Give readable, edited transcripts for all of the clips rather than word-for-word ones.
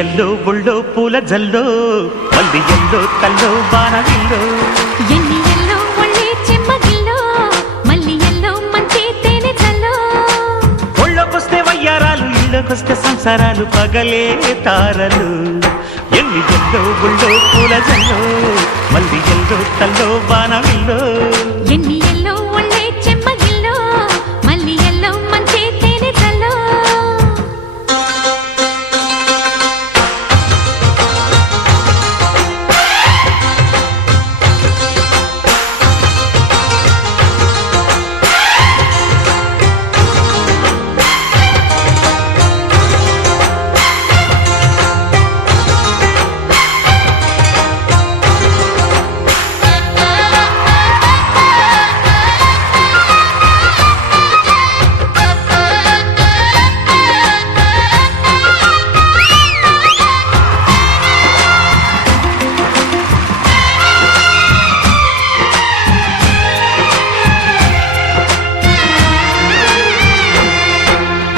yellow ఒళ్ళో పూల జల్లో మల్లి yellow తల్లో బాణవిల్లో ఎన్ని ఎల్లో ఒళ్ళే చెమ్మగిల్లో మల్లి ఎల్లో మంచి తేనె జల్లో ఒళ్ళోకొస్తే వయ్యారాలు ఇళ్ళకొస్తే సంసారాలు పగలే తారలు ఎన్ని ఎల్లో ఒళ్ళో పూల జల్లో మల్లి ఎల్లో తల్లో బాణవిల్లో ఎన్ని ఎల్లో ఒళ్ళే చెమ్మగిల్లో మల్లి ఎల్లో మంచి తేనె జల్లో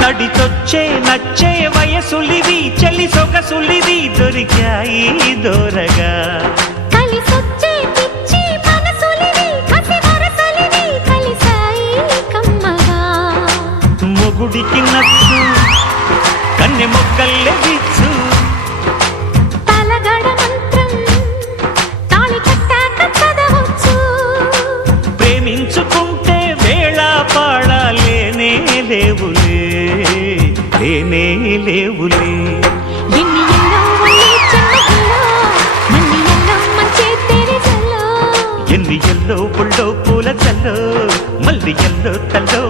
తడితొచ్చే నచ్చే వయసులివి చెలి సొగసులివి దొరికాయి దూరగా కలిసొచ్చే పిచ్చి మనసులివి కసి వరసలివి కలిసాయి కమ్మగా మొగుడికి నచ్చు కన్నె మొక్కల్లే విచ్చు తలగడ మంత్రం తాళి కట్టాక చదవచ్చు ప్రేమించుకుంటే వేళ పాడాలేనే లేవులే లేనే లేవులే ఎన్ని ఎల్లో ఒళ్ళే చెమ్మగిల్లో మల్లి ఎల్లో మంచి తేనె జల్లో ఎన్ని ఎల్లో ఒళ్ళో పూల జల్లో మల్లి ఎల్లో తల్లో